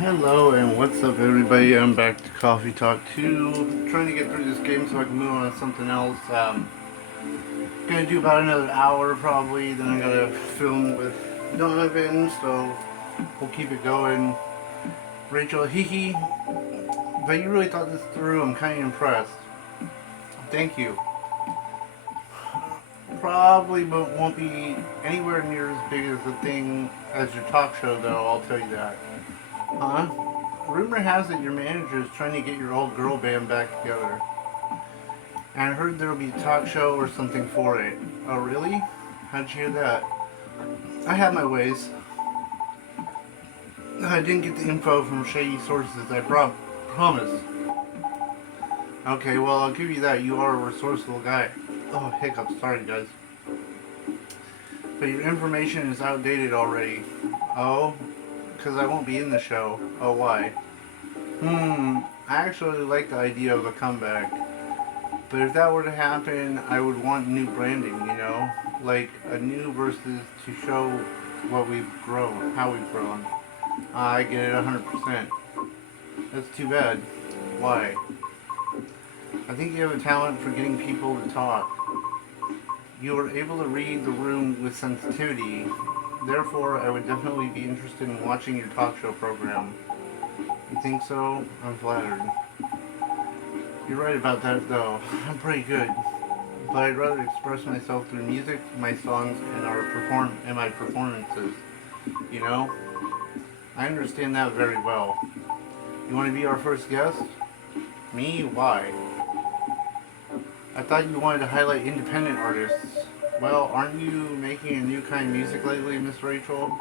Hello and what's up everybody, I'm back to Coffee Talk 2. I'm trying to get through this game so I can move on to something else. Gonna do about another hour probably, then I gotta film with Donovan, so we'll keep it going. Rachel, hee hee, but you really thought this through, I'm kinda impressed. Thank you. Probably won't be anywhere near as big as the thing as your talk show though, I'll tell you that. Huh? Rumor has it your manager is trying to get your old girl band back together. And I heard there'll be a talk show or something for it. Oh, really? How'd you hear that? I have my ways. I didn't get the info from shady sources, I promise. Okay, well, I'll give you that. You are a resourceful guy. Oh, hiccups. Sorry, guys. But your information is outdated already. Oh? Because I won't be in the show. Oh, why? I actually like the idea of a comeback. But if that were to happen, I would want new branding, you know? Like a new versus to show what we've grown, how we've grown. I get it 100%. That's too bad. Why? I think you have a talent for getting people to talk. You are able to read the room with sensitivity. Therefore, I would definitely be interested in watching your talk show program. You think so? I'm flattered. You're right about that, though. I'm pretty good. But I'd rather express myself through music, my songs, and my performances. You know? I understand that very well. You want to be our first guest? Me? Why? I thought you wanted to highlight independent artists. Well, aren't you making a new kind of music lately, Miss Rachel?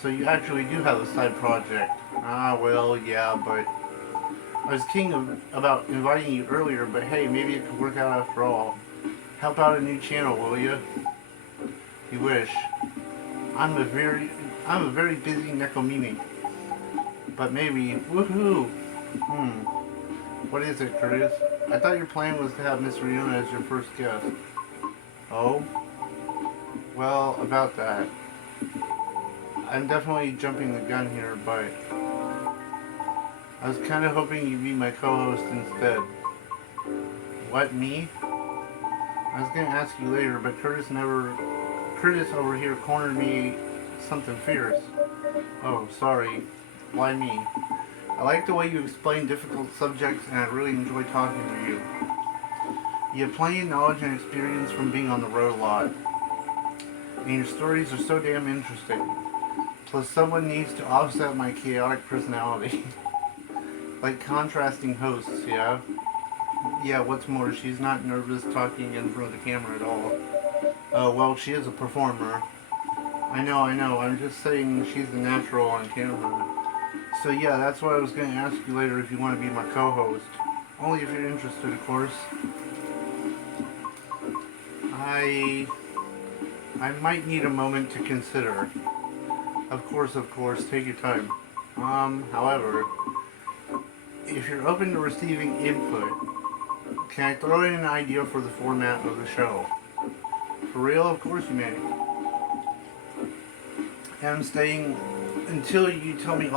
So you actually do have a side project. Ah, well, yeah, but I was about inviting you earlier, but hey, maybe it could work out after all. Help out a new channel, will you? You wish. I'm a very, I'm a very busy Nekomimi. But maybe, woohoo! What is it, Curtis? I thought your plan was to have Miss Riona as your first guest. Oh? Well, about that. I'm definitely jumping the gun here, but I was kind of hoping you'd be my co-host instead. What, me? I was gonna ask you later, but Curtis over here cornered me something fierce. Oh, sorry. Why me? I like the way you explain difficult subjects and I really enjoy talking to you. You have plenty of knowledge and experience from being on the road a lot. And your stories are so damn interesting. Plus someone needs to offset my chaotic personality. Like contrasting hosts, yeah? Yeah, what's more, she's not nervous talking in front of the camera at all. Oh, well, she is a performer. I know, I'm just saying she's the natural on camera. So yeah, that's what I was going to ask you later if you want to be my co-host. Only if you're interested, of course. I might need a moment to consider. Of course, take your time. However, if you're open to receiving input, can I throw in an idea for the format of the show? For real? Of course you may. And I'm staying until you tell me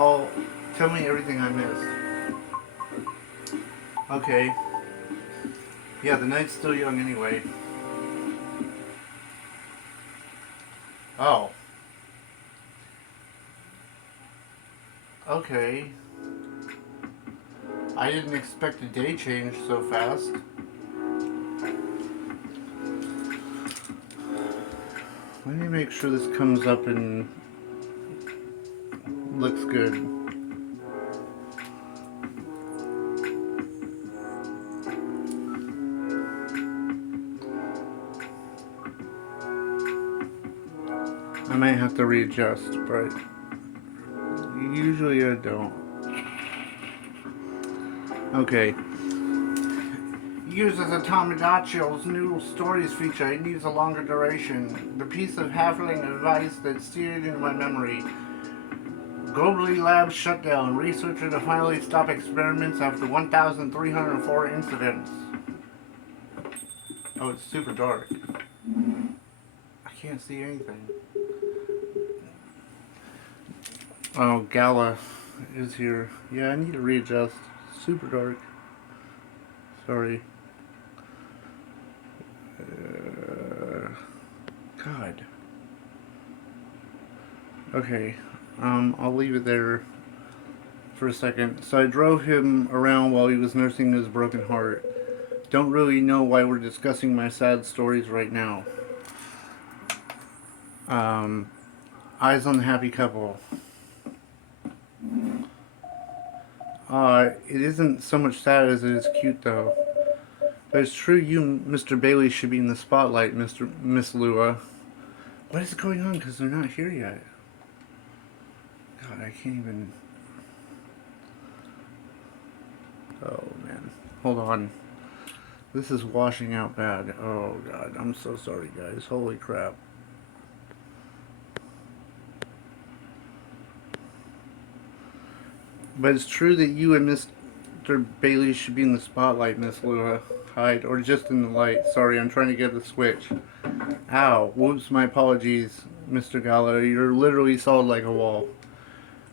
everything I missed. Okay. Yeah, the night's still young anyway. Oh. Okay. I didn't expect a day change so fast. Let me make sure this comes up and looks good. I might have to readjust, but usually I don't. Okay. Uses a Tamagotchi's new stories feature. It needs a longer duration. The piece of halfling advice that seared into my memory. Globally Labs shut down. Researcher to finally stop experiments after 1,304 incidents. Oh, it's super dark. I can't see anything. Oh, Gala. is here. Yeah, I need to readjust. Super dark. Sorry. God. Okay. I'll leave it there for a second. So I drove him around while he was nursing his broken heart. Don't really know why we're discussing my sad stories right now. Um, Eyes on the happy couple. It isn't so much sad as it is cute, though. But it's true you, Mr. Bailey, should be in the spotlight, Miss Lua. What is going on? Because they're not here yet. God, I can't even... Oh, man. Hold on. This is washing out bad. Oh, God. I'm so sorry, guys. Holy crap. But it's true that you and Mr. Bailey should be in the spotlight, Miss Lua. Hide, or just in the light. Sorry, I'm trying to get the switch. Ow. Whoops, my apologies, Mr. Gala. You're literally solid like a wall.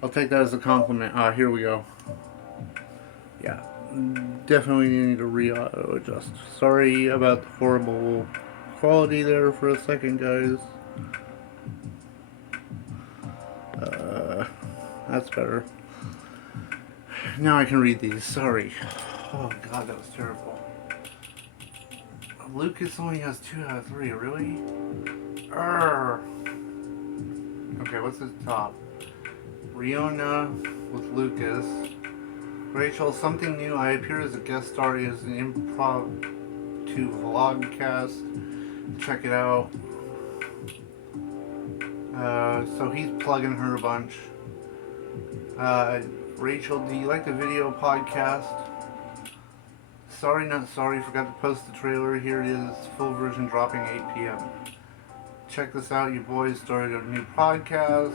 I'll take that as a compliment. Here we go. Yeah. Definitely need to re-auto-adjust. Sorry about the horrible quality there for a second, guys. That's better. Now I can read these. Sorry. Oh, God, that was terrible. Lucas only has 2 out of 3. Really? Urgh. Okay, what's the top? Riona with Lucas. Rachel, something new. I appear as a guest star as an impromptu vlogcast. Check it out. So he's plugging her a bunch. Rachel, do you like the video podcast? Sorry, not sorry. Forgot to post the trailer. Here it is. Full version dropping 8 p.m. Check this out. You boys started a new podcast.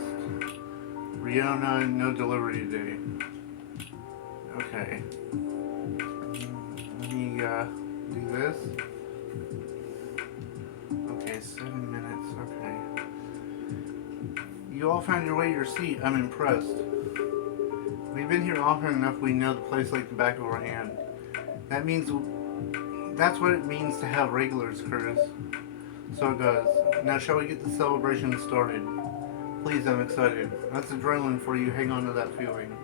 Riona, no delivery today. Okay. Let me do this. Okay, 7 minutes. Okay. You all found your way to your seat. I'm impressed. We've been here often enough we know the place like the back of our hand. That's what it means to have regulars, Curtis. So it does. Now shall we get the celebration started? Please, I'm excited. That's adrenaline for you. Hang on to that feeling.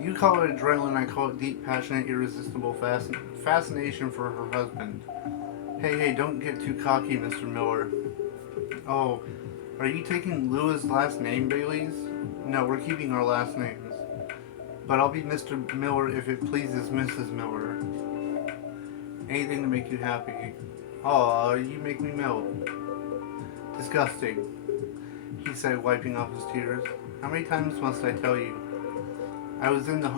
You call it adrenaline, I call it deep, passionate, irresistible fascination for her husband. Hey, don't get too cocky, Mr. Miller. Oh, are you taking Lua's last name, Bailey's? No, we're keeping our last names. But I'll be Mr. Miller if it pleases Mrs. Miller. Anything to make you happy. Aw, you make me melt. Disgusting, he said, wiping off his tears. How many times must I tell you? I was in the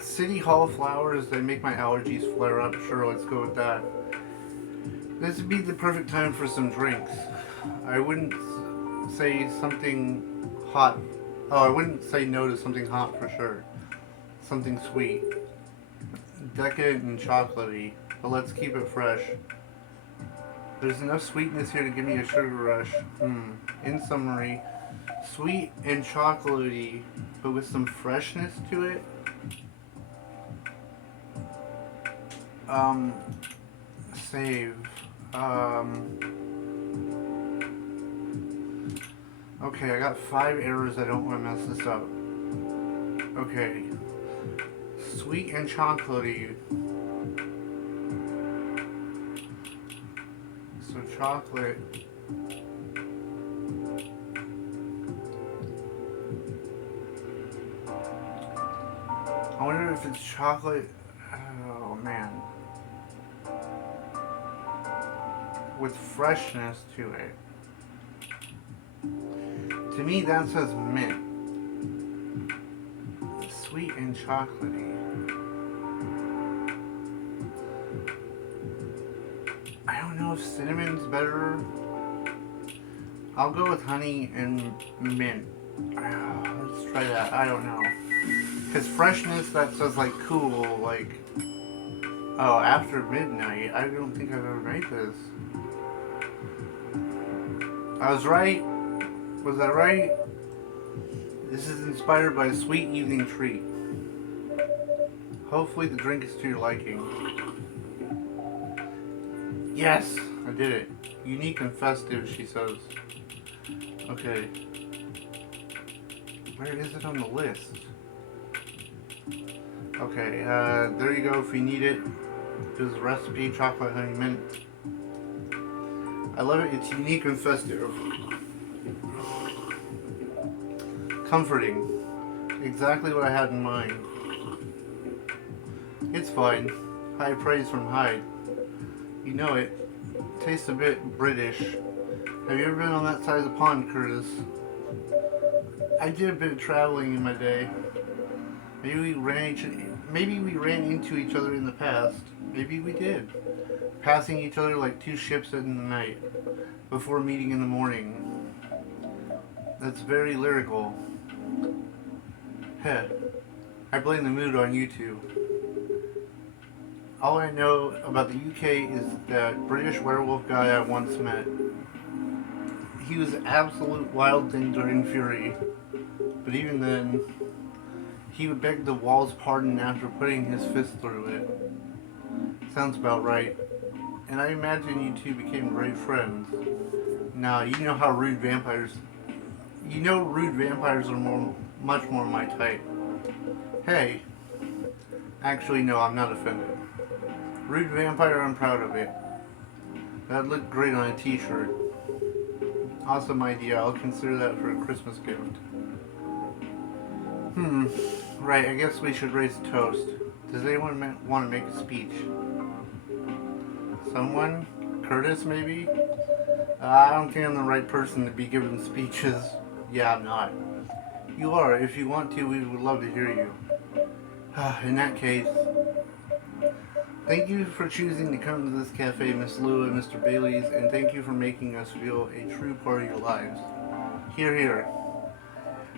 City Hall flowers. They make my allergies flare up. Sure, let's go with that. This would be the perfect time for some drinks. I wouldn't say something hot. Oh, I wouldn't say no to something hot for sure. Something sweet. Decadent and chocolatey. But let's keep it fresh. There's enough sweetness here to give me a sugar rush. In summary, sweet and chocolatey, but with some freshness to it. Save. Okay, I got 5 errors. I don't want to mess this up. Okay. Sweet and chocolatey. So chocolate. I wonder if it's chocolate. Oh man. With freshness to it. To me, that says mint. Sweet and chocolatey. I don't know if cinnamon's better. I'll go with honey and mint. Let's try that. I don't know. Because freshness, that says like cool, like, oh, after midnight. I don't think I've ever made this. I was right. Was I right? This is inspired by a sweet evening treat. Hopefully the drink is to your liking. Yes, I did it. Unique and festive, she says. Okay. Where is it on the list? Okay, there you go if you need it. This is a recipe, chocolate honey mint. I love it, it's unique and festive. Comforting. Exactly what I had in mind. It's fine. High praise from Hyde. You know it. Tastes a bit British. Have you ever been on that side of the pond, Curtis? I did a bit of traveling in my day. Maybe we ran into each other in the past. Maybe we did. Passing each other like two ships in the night, before meeting in the morning. That's very lyrical. Heh. I blame the mood on you two. All I know about the UK is that British werewolf guy I once met. He was absolute wild thing during Fury, but even then, he would beg the wall's pardon after putting his fist through it. Sounds about right. And I imagine you two became great friends. Now, you know how rude vampires... You know rude vampires are much more my type. Hey. Actually, no, I'm not offended. Rude vampire, I'm proud of it. That'd look great on a t-shirt. Awesome idea, I'll consider that for a Christmas gift. Right, I guess we should raise a toast. Does anyone want to make a speech? Someone? Curtis, maybe? I don't think I'm the right person to be giving speeches. Yeah, I'm not. You are. If you want to, we would love to hear you. In that case, thank you for choosing to come to this cafe, Miss Lou and Mr. Bailey's, and thank you for making us feel a true part of your lives. Hear, hear.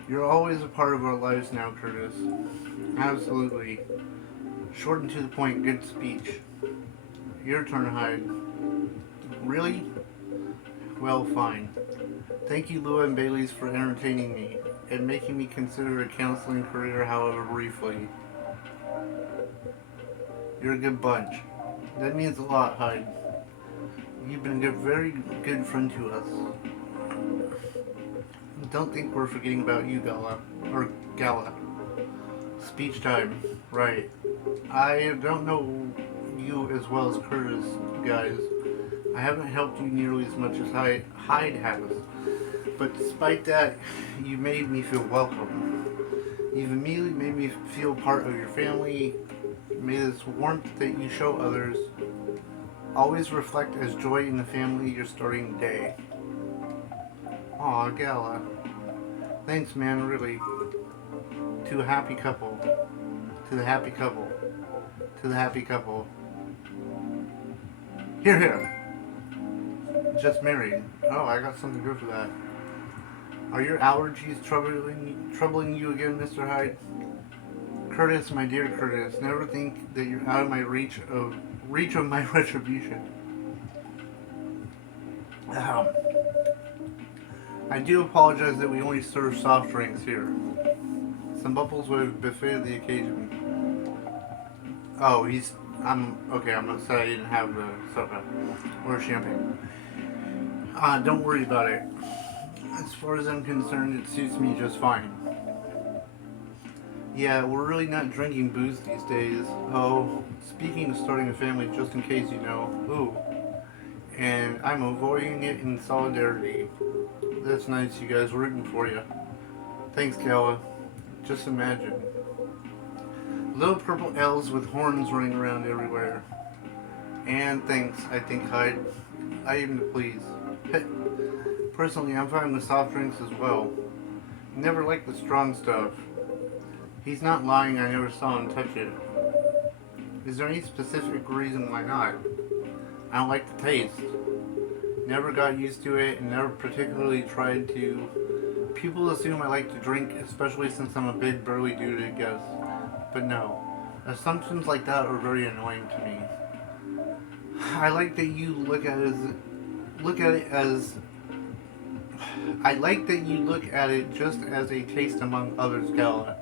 You're always a part of our lives now, Curtis. Absolutely. Short and to the point, good speech. Your turn, Hyde. Really? Well, fine. Thank you, Lua and Bailey's, for entertaining me and making me consider a counseling career, however briefly. You're a good bunch. That means a lot, Hyde. You've been a very good friend to us. Don't think we're forgetting about you, Gala. Speech time. Right. I don't know you as well as Curtis, guys. I haven't helped you nearly as much as Hyde has. But despite that, you made me feel welcome. You've immediately made me feel part of your family. May this warmth that you show others always reflect as joy in the family you're starting today. Aw, Gala. Thanks, man, really. To a happy couple. To the happy couple. To the happy couple. Here, here. Just married. Oh, I got something good for that. Are your allergies troubling you again, Mr. Hyde? Curtis, my dear Curtis, never think that you're out of my reach of my retribution. I do apologize that we only serve soft drinks here. Some bubbles would have befitted the occasion. Oh, I'm not sorry I didn't have the soda or champagne. Don't worry about it. As far as I'm concerned, it suits me just fine. Yeah, we're really not drinking booze these days. Oh, speaking of starting a family, just in case you know. Ooh. And I'm avoiding it in solidarity. That's nice, you guys, rooting for you. Thanks, Gala. Just imagine. Little purple elves with horns running around everywhere. And thanks, I think, Hyde. I even please. Personally, I'm fine with soft drinks as well. Never liked the strong stuff. He's not lying, I never saw him touch it. Is there any specific reason why not? I don't like the taste. Never got used to it and never particularly tried to. People assume I like to drink, especially since I'm a big burly dude, I guess. But no. Assumptions like that are very annoying to me. I like that you look at it as I like that you look at it just as a taste among others gala.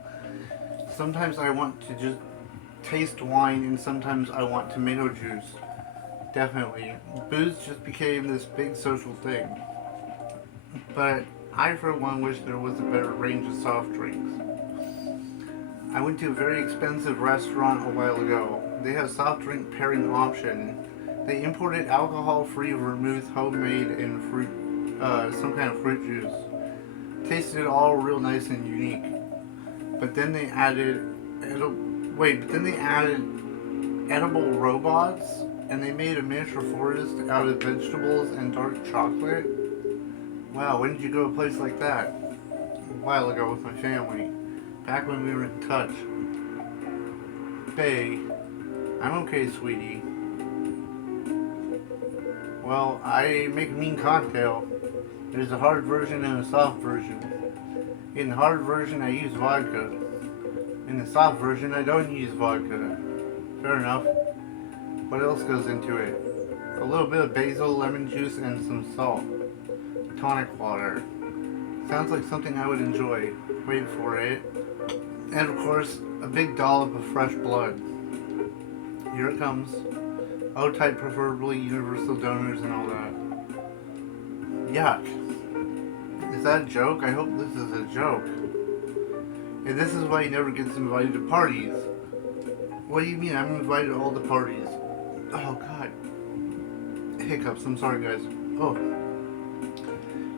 Sometimes I want to just taste wine and sometimes I want tomato juice. Definitely. Booze just became this big social thing. But I, for one, wish there was a better range of soft drinks. I went to a very expensive restaurant a while ago. They had a soft drink pairing option. They imported alcohol-free vermouth, homemade, and some kind of fruit juice. Tasted all real nice and unique. But then they added, but then they added edible robots, and they made a miniature forest out of vegetables and dark chocolate. Wow, when did you go to a place like that? A while ago with my family. Back when we were in touch. Bae, I'm okay, sweetie. Well, I make a mean cocktail. There's a hard version and a soft version. In the hard version, I use vodka. In the soft version, I don't use vodka. Fair enough. What else goes into it? A little bit of basil, lemon juice, and some salt. Tonic water. Sounds like something I would enjoy. Wait for it. And of course, a big dollop of fresh blood. Here it comes. O-type preferably, universal donors and all that. Yuck. Is that a joke? I hope this is a joke. And this is why he never gets invited to parties. What do you mean? I'm invited to all the parties. Oh god. Hiccups. I'm sorry guys. Oh.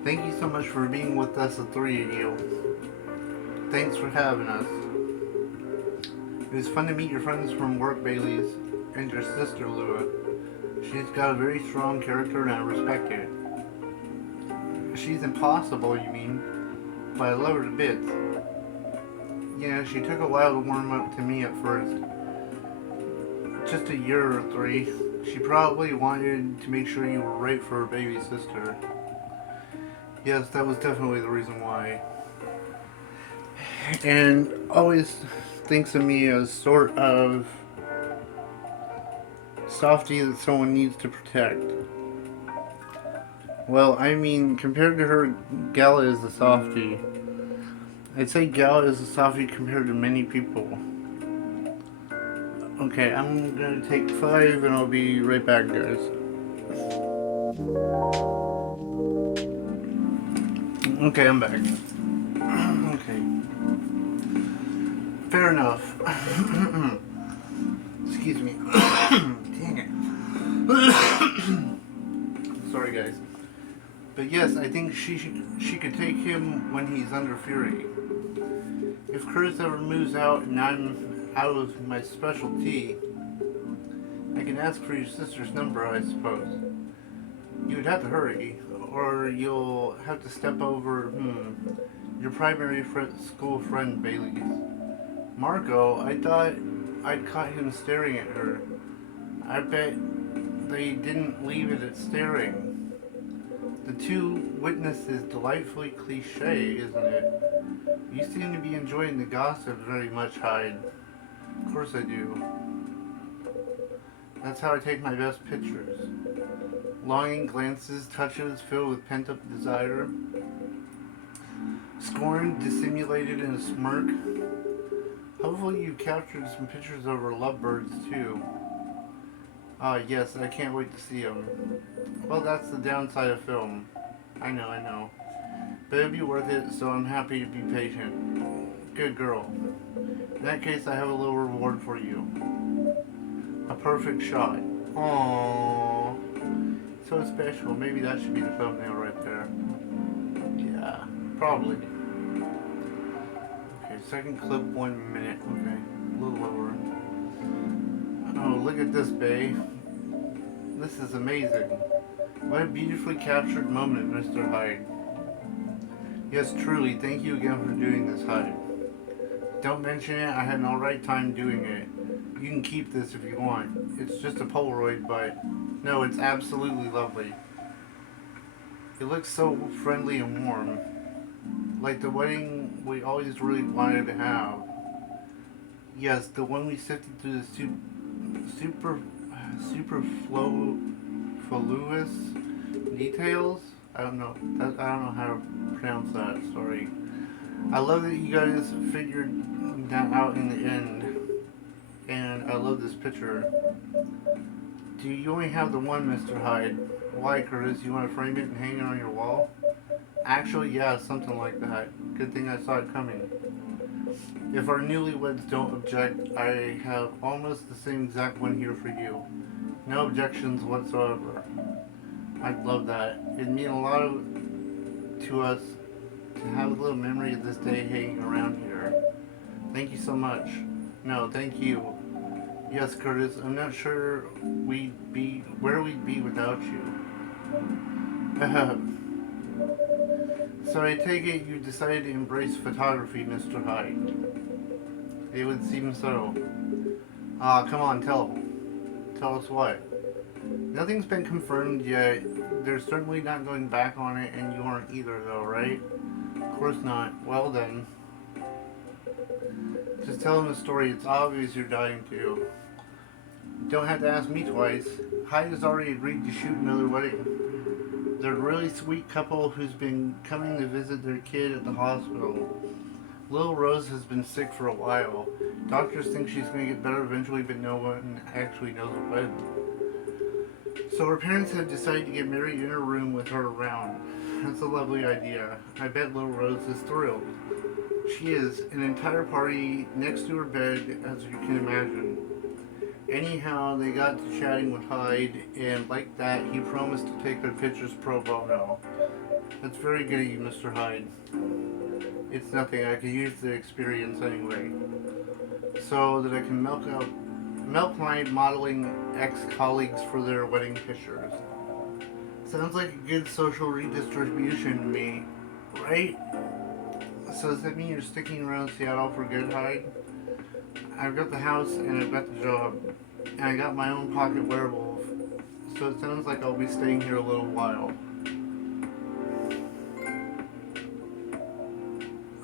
Thank you so much for being with us, the three of you. Thanks for having us. It was fun to meet your friends from work, Bailey's, and your sister, Lua. She's got a very strong character and I respect it. She's impossible, you mean? But I love her to bits. Yeah, she took a while to warm up to me at first. Just a year or three. She probably wanted to make sure you were right for her baby sister. Yes, that was definitely the reason why. And always thinks of me as sort of softie that someone needs to protect. Well, I mean, compared to her, Gala is a softie. I'd say Gala is a softie compared to many people. Okay, I'm gonna take 5 and I'll be right back, guys. Okay, I'm back. Okay. Fair enough. Excuse me. Dang it. Sorry, guys. But yes, I think she could take him when he's under fury. If Curts ever moves out and I'm out of my specialty, I can ask for your sister's number, I suppose. You'd have to hurry, or you'll have to step over, your primary school friend, Bailey's. Marco, I thought I'd caught him staring at her. I bet they didn't leave it at staring. The two witnesses delightfully cliche, isn't it? You seem to be enjoying the gossip very much, Hyde. Of course I do. That's how I take my best pictures. Longing glances, touches filled with pent-up desire. Scorn dissimulated in a smirk. Hopefully you captured some pictures of our lovebirds too. Yes, I can't wait to see them. Well, that's the downside of film. I know. But it'll be worth it, so I'm happy to be patient. Good girl. In that case, I have a little reward for you. A perfect shot. Aww. So special. Maybe that should be the thumbnail right there. Yeah, probably. Okay, second clip, 1 minute. Okay, a little lower. Oh, look at this, bae. This is amazing. What a beautifully captured moment, Mr. Hyde. Yes, truly, thank you again for doing this, Hyde. Don't mention it, I had an alright time doing it. You can keep this if you want. It's just a Polaroid, but no, it's absolutely lovely. It looks so friendly and warm. Like the wedding we always really wanted to have. Yes, the one we sifted through the superfluous details. I don't know. I don't know how to pronounce that. Sorry. I love that you guys figured that out in the end, and I love this picture. Do you only have the one, Mr. Hyde? Why, Curtis? You want to frame it and hang it on your wall? Actually, yeah, something like that. Good thing I saw it coming. If our newlyweds don't object, I have almost the same exact one here for you. No objections whatsoever. I'd love that. It'd mean a lot to us to have a little memory of this day hanging around here. Thank you so much. No, thank you. Yes, Curtis, I'm not sure where we'd be without you. So I take it you decided to embrace photography, Mr. Hyde. It would seem so. Come on, tell us what. Nothing's been confirmed yet. They're certainly not going back on it, and you aren't either, though, right? Of course not. Well then. Just tell them the story. It's obvious you're dying to. Don't have to ask me twice. Hyde has already agreed to shoot another wedding. They're a really sweet couple who's been coming to visit their kid at the hospital. Little Rose has been sick for a while. Doctors think she's going to get better eventually, but no one actually knows when. So her parents have decided to get married in her room with her around. That's a lovely idea. I bet Little Rose is thrilled. She is. An entire party next to her bed, as you can imagine. Anyhow, they got to chatting with Hyde, and like that, he promised to take their pictures pro bono. That's very good of you, Mr. Hyde. It's nothing. I could use the experience anyway. So that I can milk my modeling ex-colleagues for their wedding pictures. Sounds like a good social redistribution to me, right? So does that mean you're sticking around Seattle for good, Hyde? I've got the house and I've got the job. And I got my own pocket werewolf. So it sounds like I'll be staying here a little while.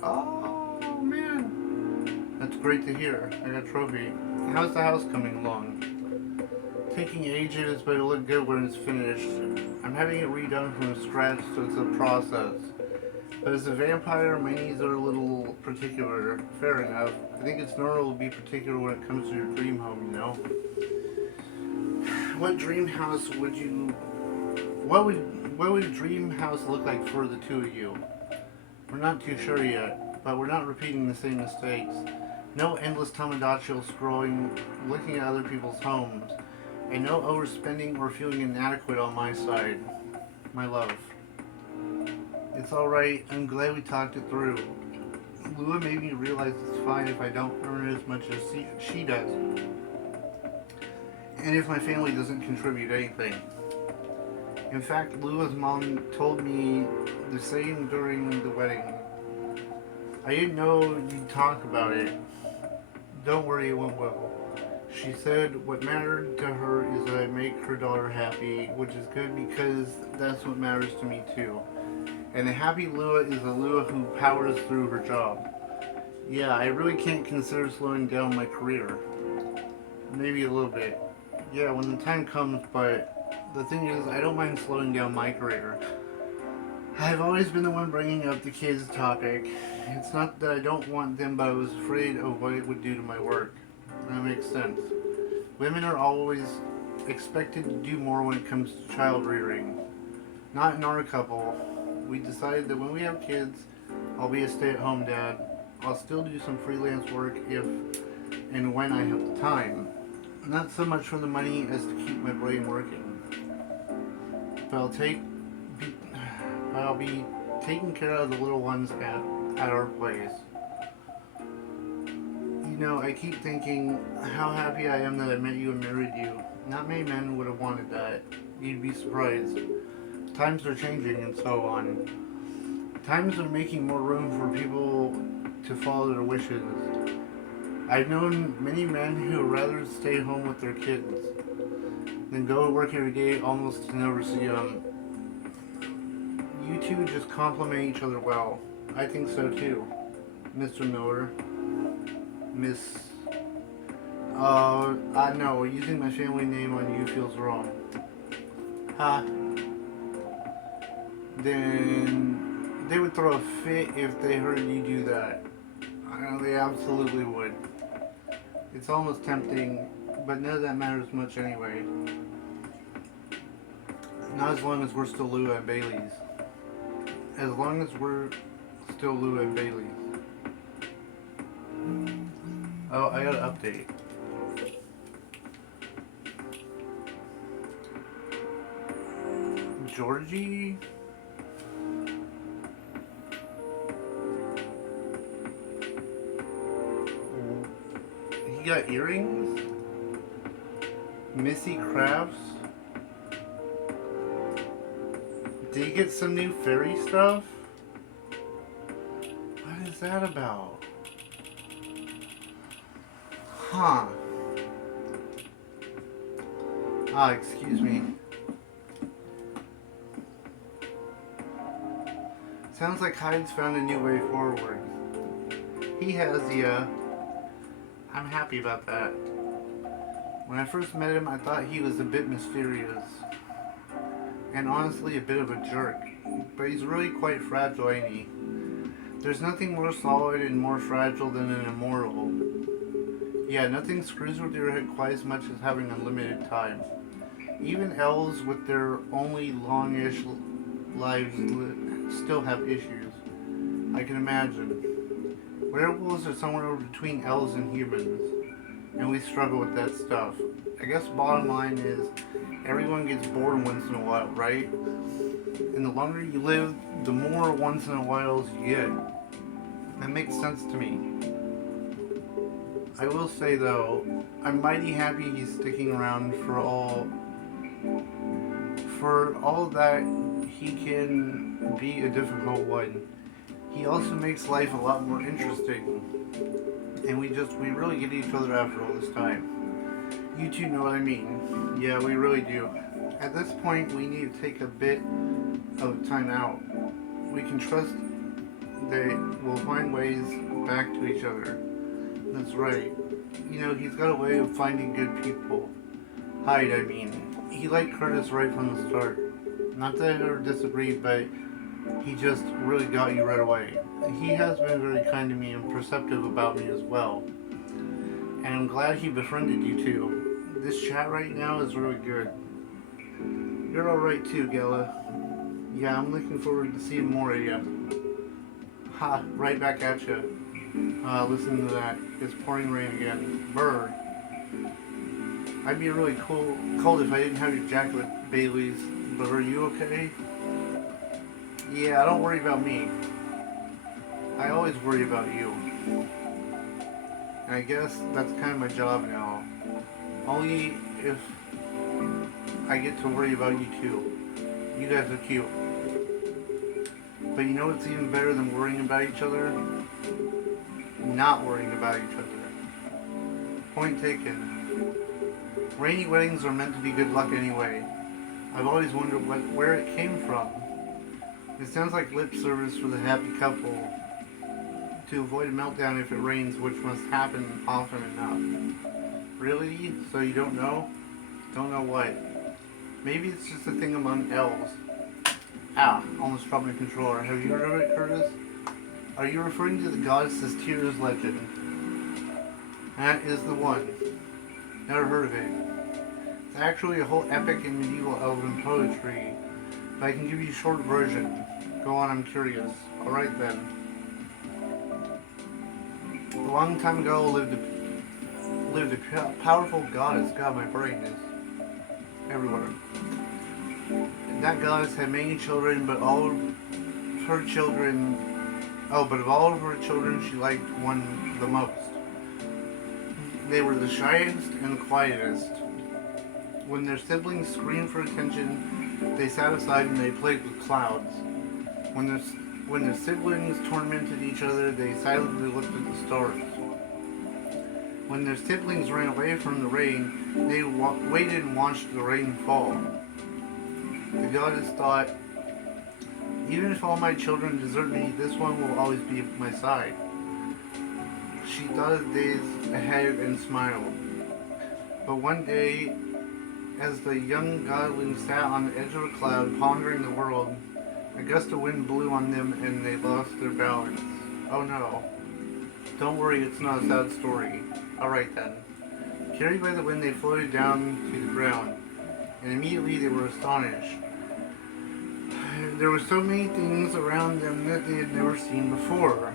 Oh, man. That's great to hear. I got a trophy. How's the house coming along? Taking ages, but it'll look good when it's finished. I'm having it redone from scratch, so it's a process. But as a vampire, my needs are a little particular. Fair enough. I think it's normal to be particular when it comes to your dream home, you know? What dream house would you... What would a dream house look like for the two of you? We're not too sure yet, but we're not repeating the same mistakes. No endless Tamagotchi scrolling, looking at other people's homes. And no overspending or feeling inadequate on my side. My love. It's alright, I'm glad we talked it through. Lua made me realize it's fine if I don't earn as much as she does. And if my family doesn't contribute anything. In fact, Lua's mom told me the same during the wedding. I didn't know you'd talk about it. Don't worry, it went well. She said what mattered to her is that I make her daughter happy, which is good because that's what matters to me too. And a happy Lua is a Lua who powers through her job. Yeah, I really can't consider slowing down my career. Maybe a little bit. Yeah, when the time comes, but the thing is, I don't mind slowing down my career. I've always been the one bringing up the kids' topic. It's not that I don't want them, but I was afraid of what it would do to my work. That makes sense. Women are always expected to do more when it comes to child rearing. Not in our couple. We decided that when we have kids, I'll be a stay-at-home dad. I'll still do some freelance work if and when I have the time. Not so much for the money as to keep my brain working. But I'll be taking care of the little ones at our place. You know, I keep thinking how happy I am that I met you and married you. Not many men would have wanted that. You'd be surprised. Times are changing and so on. Times are making more room for people to follow their wishes. I've known many men who would rather stay home with their kids than go to work every day almost to never see them. You two just complement each other well. I think so too, Mr. Miller. Miss... no, using my family name on you feels wrong. then they would throw a fit if they heard you do that. I know they absolutely would. It's almost tempting, but none of that matters much anyway. Not as long as we're still Lou and Bailey's. As long as we're still Lou and Bailey's. Oh, I got an update. Georgie? He got earrings? Missy Crafts? Did he get some new fairy stuff? What is that about? Huh. Ah, excuse me. Sounds like Hyde's found a new way forward. He has, yeah. I'm happy about that. When I first met him, I thought he was a bit mysterious. And honestly, a bit of a jerk. But he's really quite fragile, ain't he? There's nothing more solid and more fragile than an immortal. Yeah, nothing screws with your head quite as much as having unlimited time. Even elves with their only longish lives still have issues. I can imagine. Werewolves are somewhere between elves and humans, and we struggle with that stuff. I guess bottom line is, everyone gets bored once in a while, right? And the longer you live, the more once in a whiles you get. That makes sense to me. I will say though, I'm mighty happy he's sticking around for all that he can be a difficult one. He also makes life a lot more interesting. And we really get each other after all this time. You two know what I mean. Yeah, we really do. At this point, we need to take a bit of time out. We can trust that we'll find ways back to each other. That's right. You know, he's got a way of finding good people. Hyde, I mean. He liked Curtis right from the start. Not that I ever disagreed, but he just really got you right away. He has been very kind to me and perceptive about me as well. And I'm glad he befriended you too. This chat right now is really good. You're alright too, Gela. Yeah, I'm looking forward to seeing more of you. Ha, right back at you. Listen to that. It's pouring rain again. Bird. I'd be really cold if I didn't have your jacket, Bailey's. But are you okay? Yeah, don't worry about me. I always worry about you. And I guess that's kind of my job now. Only if I get to worry about you too. You guys are cute. But you know what's even better than worrying about each other? Not worrying about each other. Point taken. Rainy weddings are meant to be good luck anyway. I've always wondered where it came from. It sounds like lip service for the happy couple to avoid a meltdown if it rains, which must happen often enough. Really? So you don't know? Don't know what? Maybe it's just a thing among elves. Ah, almost dropped my controller. Have you heard of it, Curtis? Are you referring to the goddess's tears legend? That is the one. Never heard of it. It's actually a whole epic in medieval elven poetry, but I can give you a short version. Go on, I'm curious. Alright then. A long time ago lived a powerful goddess. God, my brain is everywhere. That goddess had many children, but all of her children, but of all of her children, she liked one the most. They were the shyest and the quietest. When their siblings screamed for attention, they sat aside and they played with clouds. When their siblings tormented each other, they silently looked at the stars. When their siblings ran away from the rain, they waited and watched the rain fall. The goddess thought, even if all my children desert me, this one will always be at my side. She thought of the days ahead and smiled. But one day, as the young godling sat on the edge of a cloud pondering the world, A gust of wind blew on them and they lost their balance. Oh no. Don't worry, it's not a sad story. Alright then. Carried by the wind, they floated down to the ground, and immediately they were astonished. There were so many things around them that they had never seen before.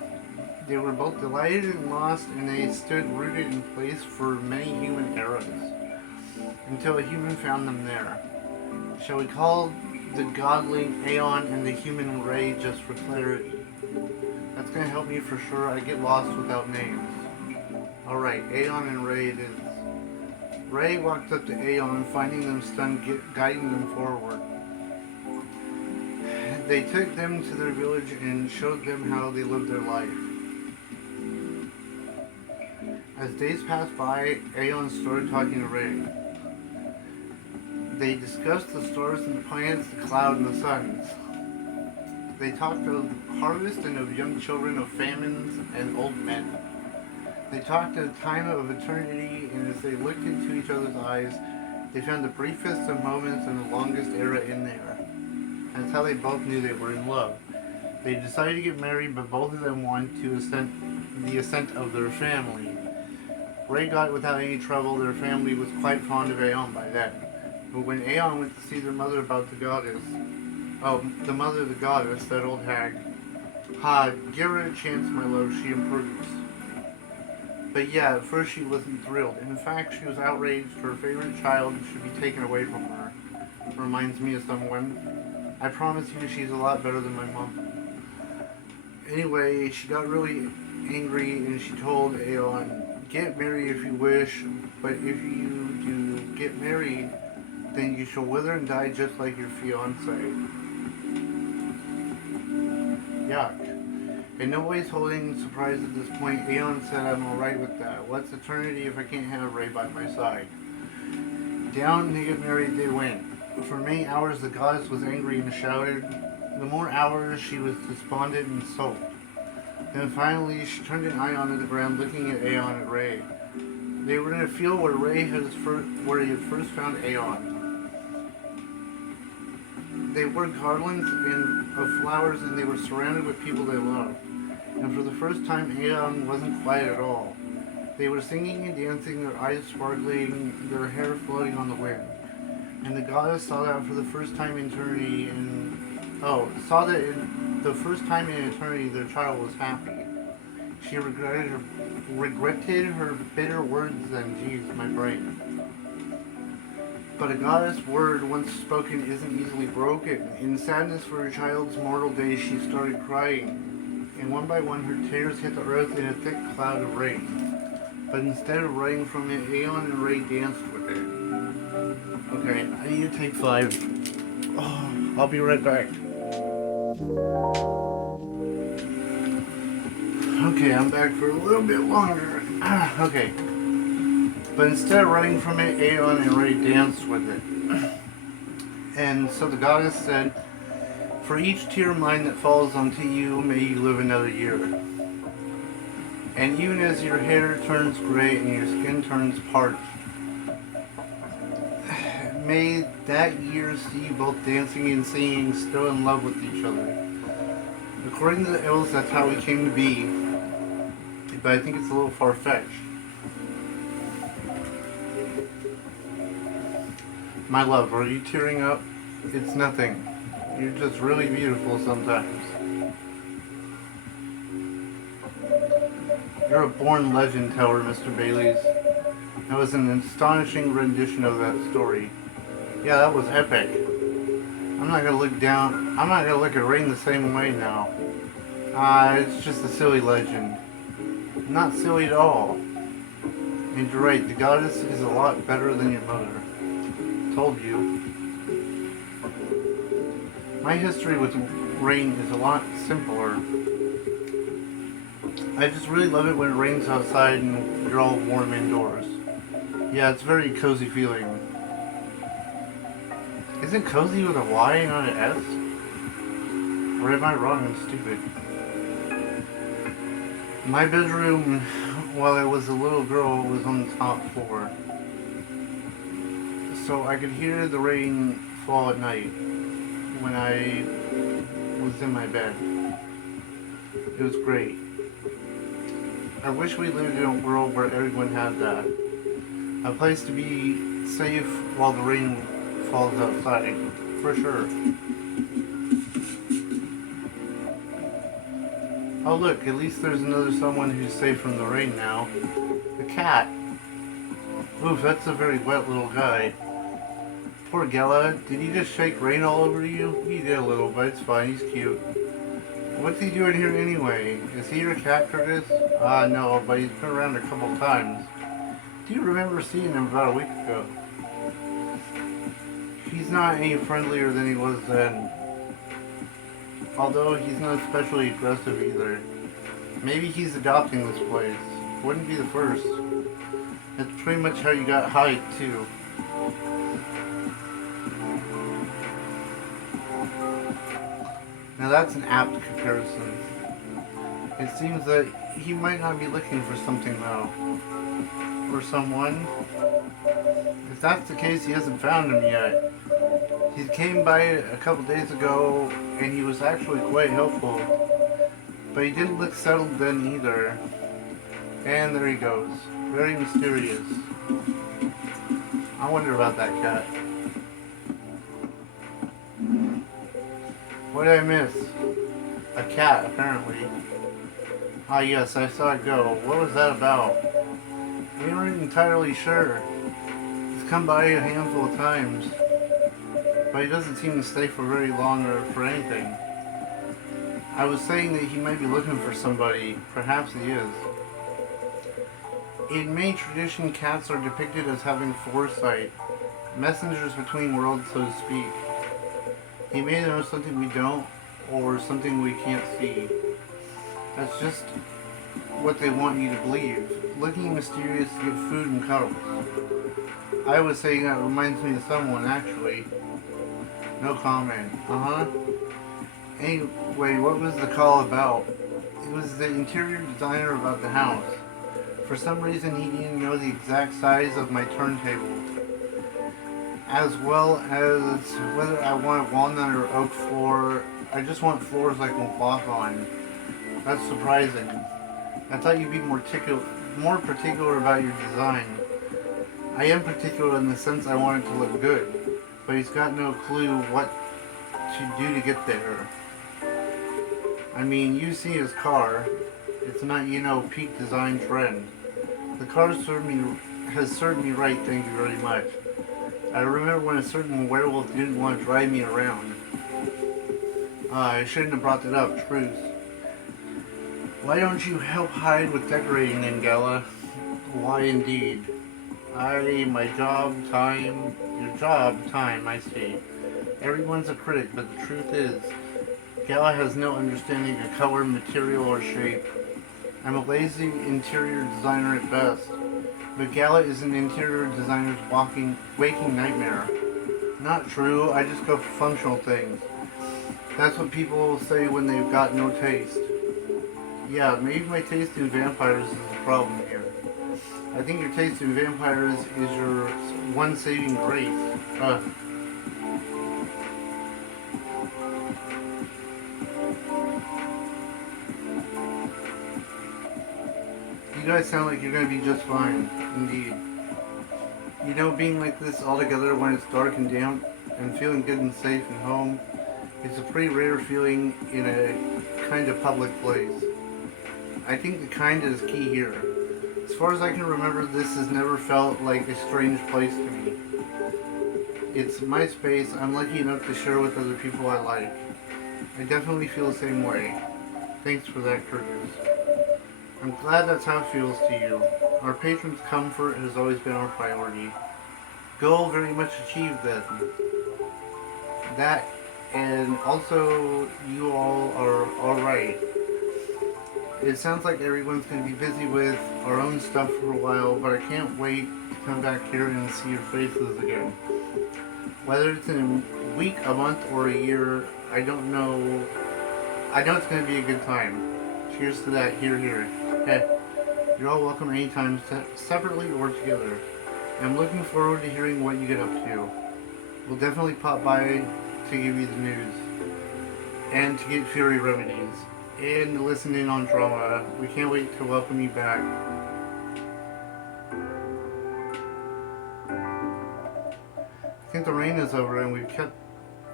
They were both delighted and lost, and they stood rooted in place for many human eras, until a human found them there. Shall we call the godling Aeon and the human Ray just for clarity? That's going to help me for sure. I get lost without names. Alright, Aeon and Ray it is. Ray walked up to Aeon, finding them stunned, guiding them forward. They took them to their village and showed them how they lived their life. As days passed by, Aeon started talking to Ray. They discussed the stars and the planets, the clouds and the suns. They talked of harvest and of young children, of famines and old men. They talked of the time of eternity, and as they looked into each other's eyes, they found the briefest of moments and the longest era in there. That's how they both knew they were in love. They decided to get married, but both of them wanted the assent of their family. Ray got it without any trouble. Their family was quite fond of Aeon by then. But when Aeon went to see their mother about the goddess, the mother of the goddess, that old hag, give her a chance, my love, she improves. But yeah, at first she wasn't thrilled. In fact, she was outraged her favorite child should be taken away from her. Reminds me of someone. I promise you she's a lot better than my mom. Anyway, she got really angry and she told Aeon, get married if you wish, but if you do get married, then you shall wither and die just like your fiancé. Yuck. In no way holding surprise at this point, Aeon said, I'm alright with that. What's eternity if I can't have Ray by my side? Down to get married they went. For many hours the goddess was angry and shouted. The more hours she was despondent and sulked. Then finally she turned an eye onto the ground, looking at Aeon and Ray. They were in a field where he had first found Aeon. They wore garlands of flowers and they were surrounded with people they loved. And for the first time, Aeon wasn't quiet at all. They were singing and dancing, their eyes sparkling, their hair floating on the wind. And the goddess saw that for the first time in eternity, the first time in eternity their child was happy. She regretted her bitter words then. Geez, my brain. But a goddess' word once spoken isn't easily broken. In sadness for her child's mortal days, she started crying. And one by one, her tears hit the earth in a thick cloud of rain. But instead of running from it, Aeon and Ray danced with it. Okay, I need to take 5. Oh, I'll be right back. Okay, I'm back for a little bit longer. Okay. But instead of running from it, Aeon and Ray danced with it. And so the goddess said, for each tear of mine that falls onto you, may you live another year. And even as your hair turns gray and your skin turns parched, may that year see you both dancing and singing, still in love with each other. According to the elves, that's how we came to be. But I think it's a little far-fetched. My love, are you tearing up? It's nothing. You're just really beautiful sometimes. You're a born legend teller, Mr. Bailey's. That was an astonishing rendition of that story. Yeah, that was epic. I'm not gonna look at Rain the same way now. It's just a silly legend. Not silly at all. And you're right, the goddess is a lot better than your mother. Told you. My history with rain is a lot simpler. I just really love it when it rains outside and you're all warm indoors. Yeah, it's a very cozy feeling. Isn't cozy with a Y, not an S? Or am I wrong and stupid? My bedroom, while I was a little girl, was on the top floor. So I could hear the rain fall at night when I was in my bed. It was great. I wish we lived in a world where everyone had that. A place to be safe while the rain falls outside. For sure. Oh look, at least there's another someone who's safe from the rain now. A cat. Oof, that's a very wet little guy. Poor Gela, did he just shake rain all over you? He did a little, but it's fine, he's cute. What's he doing here anyway? Is he your cat, Curtis? No, but he's been around a couple times. Do you remember seeing him about a week ago? He's not any friendlier than he was then. Although he's not especially aggressive either. Maybe he's adopting this place. Wouldn't be the first. That's pretty much how you got Hyde, too. Now that's an apt comparison. It seems that he might not be looking for something though. Or someone. If that's the case, he hasn't found him yet. He came by a couple days ago and he was actually quite helpful. But he didn't look settled then either. And there he goes. Very mysterious. I wonder about that cat. What did I miss? A cat, apparently. Ah yes, I saw it go. What was that about? We weren't entirely sure. He's come by a handful of times. But he doesn't seem to stay for very long or for anything. I was saying that he might be looking for somebody. Perhaps he is. In May tradition, cats are depicted as having foresight. Messengers between worlds, so to speak. He may know something we don't, or something we can't see. That's just what they want you to believe. Looking mysterious to get food and cuddles. I was saying that reminds me of someone, actually. No comment. Anyway, what was the call about? It was the interior designer about the house. For some reason, he didn't know the exact size of my turntable. As well as whether I want walnut or oak floor. I just want floors I can walk on. That's surprising. I thought you'd be more particular about your design. I am particular in the sense I want it to look good, but he's got no clue what to do to get there. I mean, you see his car. It's not, peak design trend. The car has served me right, thank you very much. I remember when a certain werewolf didn't want to drive me around. I shouldn't have brought that up, truth. Why don't you help Hyde with decorating then, Gala? Why indeed? My job, time, your job, time, I see. Everyone's a critic, but the truth is, Gala has no understanding of color, material, or shape. I'm a lazy interior designer at best. But Gala is an interior designer's waking nightmare. Not true, I just go for functional things. That's what people say when they've got no taste. Yeah, maybe my taste in vampires is the problem here. I think your taste in vampires is your one saving grace. You guys sound like you're going to be just fine, indeed. Being like this all together when it's dark and damp and feeling good and safe and home, it's a pretty rare feeling in a kind of public place. I think the kind is key here. As far as I can remember, this has never felt like a strange place to me. It's my space. I'm lucky enough to share with other people I like. I definitely feel the same way. Thanks for that, Curtis. I'm glad that's how it feels to you. Our patrons' comfort has always been our priority. Goal very much achieved then. That, and also you all are alright. It sounds like everyone's going to be busy with our own stuff for a while, but I can't wait to come back here and see your faces again. Whether it's in a week, a month, or a year, I don't know. I know it's going to be a good time. Cheers to that, here, here. Hey, you're all welcome anytime, separately or together. I'm looking forward to hearing what you get up to. We'll definitely pop by to give you the news. and to get Fury remedies, and listen in on drama. We can't wait to welcome you back. I think the rain is over and we've kept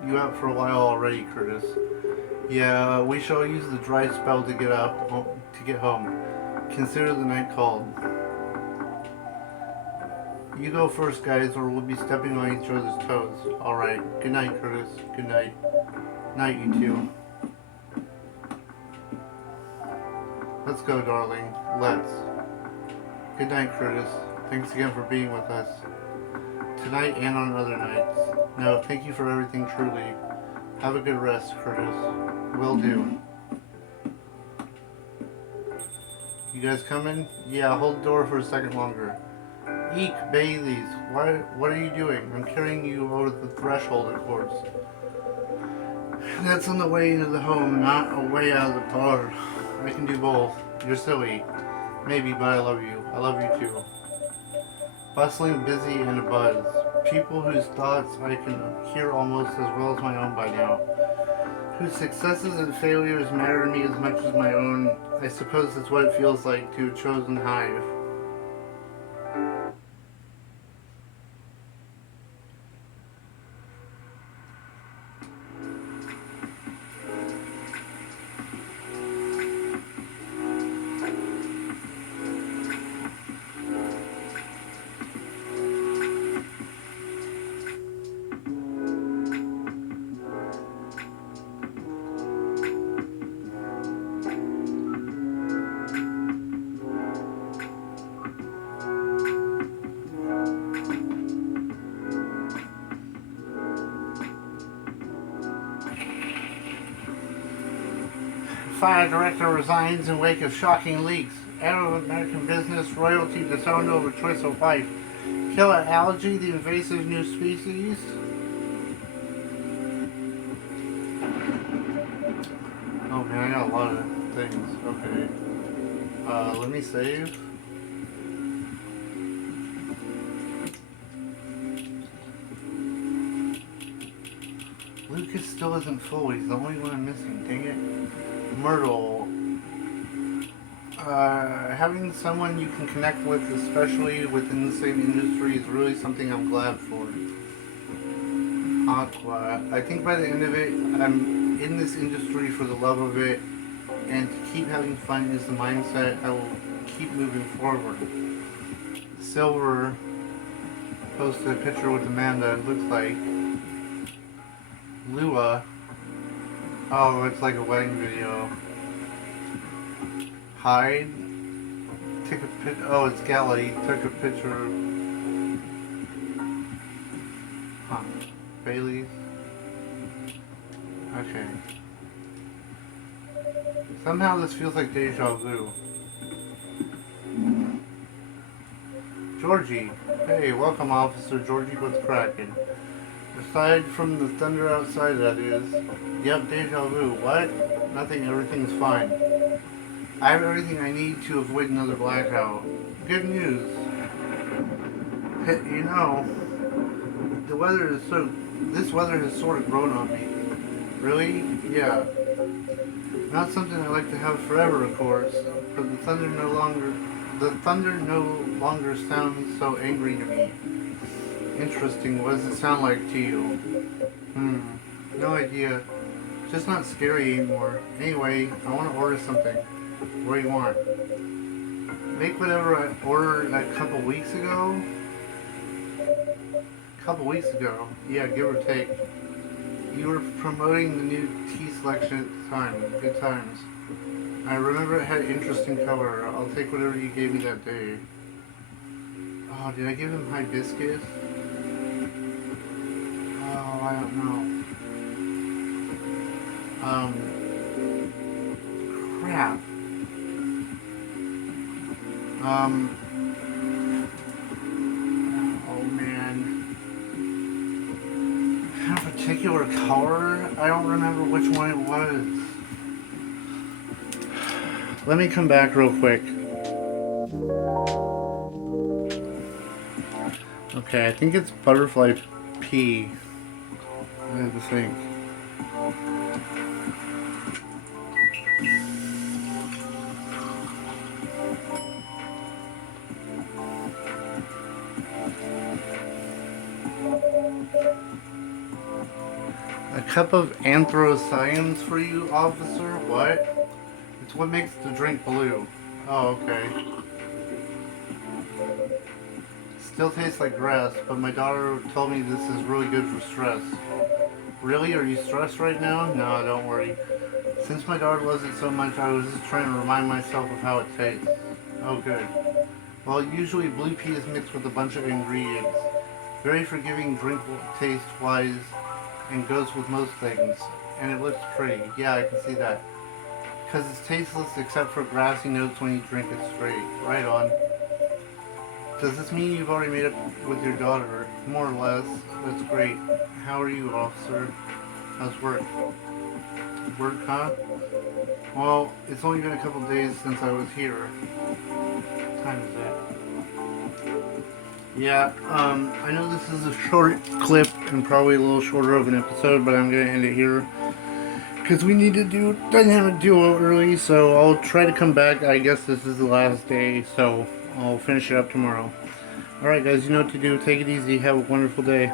you out for a while already, Curtis. Yeah, we shall use the dry spell to get home. Consider the night called. You go first, guys, or we'll be stepping on each other's toes. Alright. Good night, Curtis. Good night. Night, you two. Let's go, darling. Let's. Good night, Curtis. Thanks again for being with us. Tonight and on other nights. No, thank you for everything, truly. Have a good rest, Curtis. Will do. You guys coming? Yeah, hold the door for a second longer. Eek, Baileys. What are you doing? I'm carrying you over the threshold, of course. That's on the way into the home, not a way out of the bar. I can do both. You're silly. Maybe, but I love you. I love you too. Bustling, busy, and abuzz. People whose thoughts I can hear almost as well as my own by now. Whose successes and failures matter to me as much as my own. I suppose that's what it feels like to a chosen hive. Fire director resigns in wake of shocking leaks. Arab-American business royalty disowned over choice of life. Killer allergy, the invasive new species. Oh man, I got a lot of things. Okay. Let me save. Lucas still isn't full. He's the only one I'm missing. Dang it. Myrtle. Having someone you can connect with, especially within the same industry, is really something I'm glad for. Aqua. I think by the end of it, I'm in this industry for the love of it, and to keep having fun is the mindset I will keep moving forward. Silver posted a picture with Amanda. It looks like Lua. Oh, it's like a wedding video. Hyde. Took a pic. Oh, it's Galley. Took a picture of. Huh. Bailey's. Okay. Somehow this feels like deja vu. Georgie. Hey, welcome, Officer Georgie. What's cracking? Aside from the thunder outside, that is. Yep, deja vu. What? Nothing, everything's fine. I have everything I need to avoid another blackout. Good news. You know, this weather has sort of grown on me. Really? Yeah. Not something I like to have forever, of course, but the thunder no longer sounds so angry to me. Interesting. What does it sound like to you? No idea. Just not scary anymore. Anyway, I want to order something. What do you want? Make whatever I ordered a couple weeks ago? Yeah, give or take. You were promoting the new tea selection at the time. Good times. I remember it had interesting color. I'll take whatever you gave me that day. Oh, did I give him hibiscus? Oh, I don't know. Crap. Oh man. A particular color? I don't remember which one it was. Let me come back real quick. Okay, I think it's butterfly pea. I have to think. A cup of anthocyanins for you, officer? What? It's what makes the drink blue. Oh, okay. Still tastes like grass, but my daughter told me this is really good for stress. Really? Are you stressed right now? No, don't worry. Since my daughter loves it so much, I was just trying to remind myself of how it tastes. Oh, good. Well, usually blue pea is mixed with a bunch of ingredients. Very forgiving drink taste-wise, and goes with most things. And it looks pretty. Yeah, I can see that. Because it's tasteless except for grassy notes when you drink it straight. Right on. Does this mean you've already made up with your daughter? More or less. That's great. How are you, officer? How's work? Work, huh? Well, it's only been a couple days since I was here. What time is it? Yeah, I know this is a short clip and probably a little shorter of an episode, but I'm going to end it here. Because we need to do Dynamic Duo early, so I'll try to come back. I guess this is the last day, so I'll finish it up tomorrow. Alright guys, you know what to do. Take it easy. Have a wonderful day.